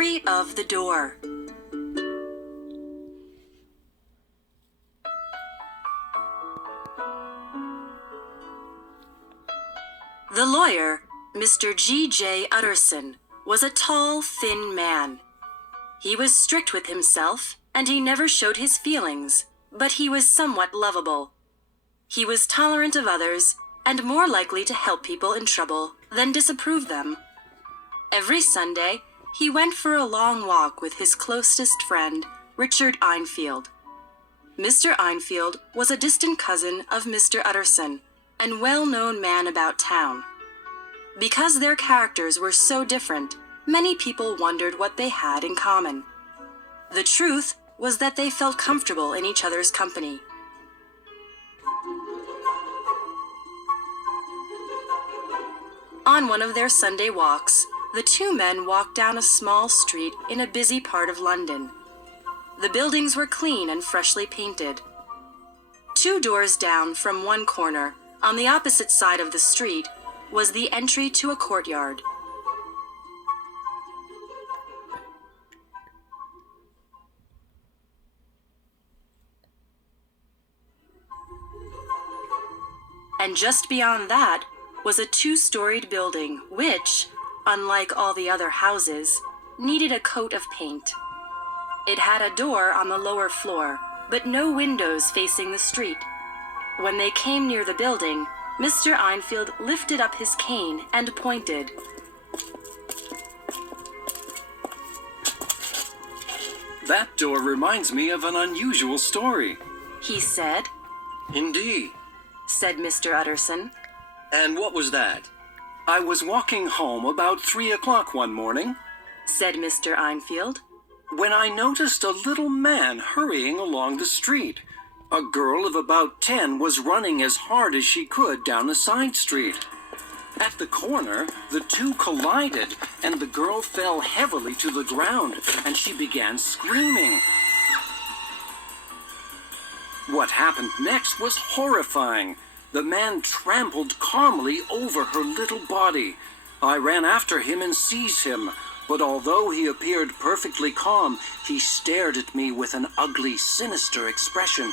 Story of the Door. The lawyer, Mr. G.J. Utterson, was a tall, thin man. He was strict with himself, and he never showed his feelings, but he was somewhat lovable. He was tolerant of others, and more likely to help people in trouble than disapprove them. Every Sunday, he went for a long walk with his closest friend, Richard Einfield. Mr. Einfield was a distant cousin of Mr. Utterson, and well-known man about town. Because their characters were so different, many people wondered what they had in common. The truth was that they felt comfortable in each other's company. On one of their Sunday walks, the two men walked down a small street in a busy part of London. The buildings were clean and freshly painted. 2 doors down from one corner, on the opposite side of the street, was the entry to a courtyard. And just beyond that was a 2-storied building which, unlike all the other houses, needed a coat of paint. It had a door on the lower floor, but no windows facing the street. When they came near the building, Mr. Einfield lifted up his cane and pointed. "That door reminds me of an unusual story," he said. "Indeed," said Mr. Utterson. "And what was that?" "I was walking home about 3 o'clock one morning," said Mr. Einfield, "when I noticed a little man hurrying along the street. A girl of about 10 was running as hard as she could down a side street. At the corner, the two collided, and the girl fell heavily to the ground, and she began screaming. What happened next was horrifying. The man trampled calmly over her little body. I ran after him and seized him, but although he appeared perfectly calm, he stared at me with an ugly, sinister expression.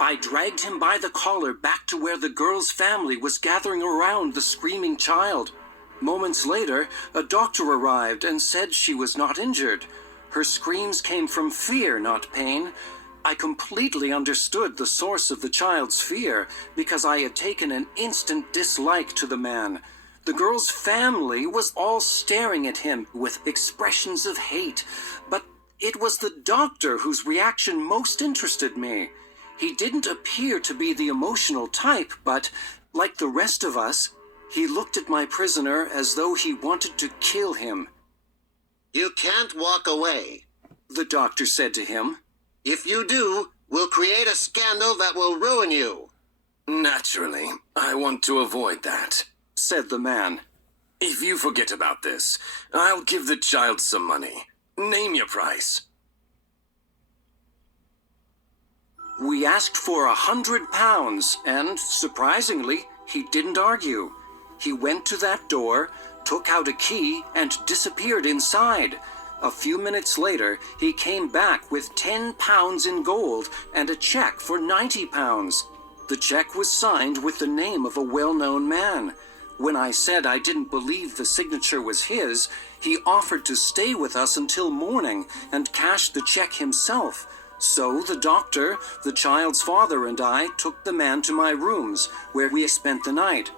I dragged him by the collar back to where the girl's family was gathering around the screaming child. Moments later, a doctor arrived and said she was not injured. Her screams came from fear, not pain. I completely understood the source of the child's fear because I had taken an instant dislike to the man. The girl's family was all staring at him with expressions of hate, but it was the doctor whose reaction most interested me. He didn't appear to be the emotional type, but, like the rest of us, he looked at my prisoner as though he wanted to kill him. "You can't walk away," the doctor said to him. "If you do, we'll create a scandal that will ruin you." "Naturally, I want to avoid that," said the man. "If you forget about this, I'll give the child some money. Name your price." We asked for £100, and, surprisingly, he didn't argue. He went to that door, took out a key, and disappeared inside. A few minutes later, he came back with £10 in gold and a check for £90. The check was signed with the name of a well-known man. When I said I didn't believe the signature was his, he offered to stay with us until morning and cash the check himself. So the doctor, the child's father, and I took the man to my rooms, where we spent the night.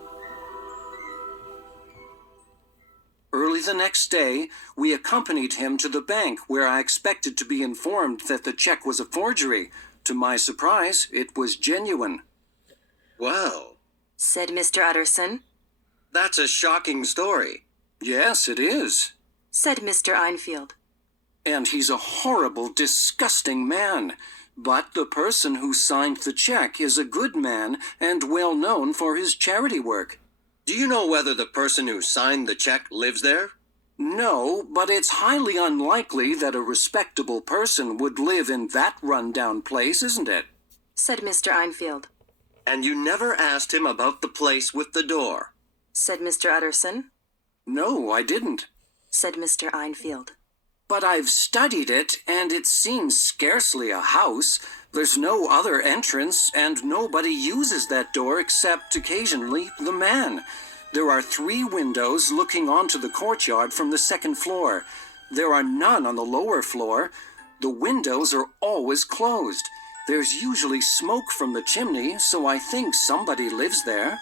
Early the next day, we accompanied him to the bank, where I expected to be informed that the check was a forgery. To my surprise, it was genuine. "Wow," said Mr. Utterson. "that's a shocking story." "Yes, it is," said Mr. Einfield. "And he's a horrible, disgusting man. But the person who signed the check is a good man and well known for his charity work." "Do you know whether the person who signed the check lives there?" "No, but it's highly unlikely that a respectable person would live in that run-down place, isn't it?" said Mr. Einfield. And you never asked him about the place with the door, said Mr. Utterson. No, I didn't. Said Mr. Einfield. But I've studied it, and it seems scarcely a house. There's no other entrance, and nobody uses that door except occasionally the man. There are 3 windows looking onto the courtyard from the 2nd floor. There are none on the lower floor. The windows are always closed. There's usually smoke from the chimney, so I think somebody lives there.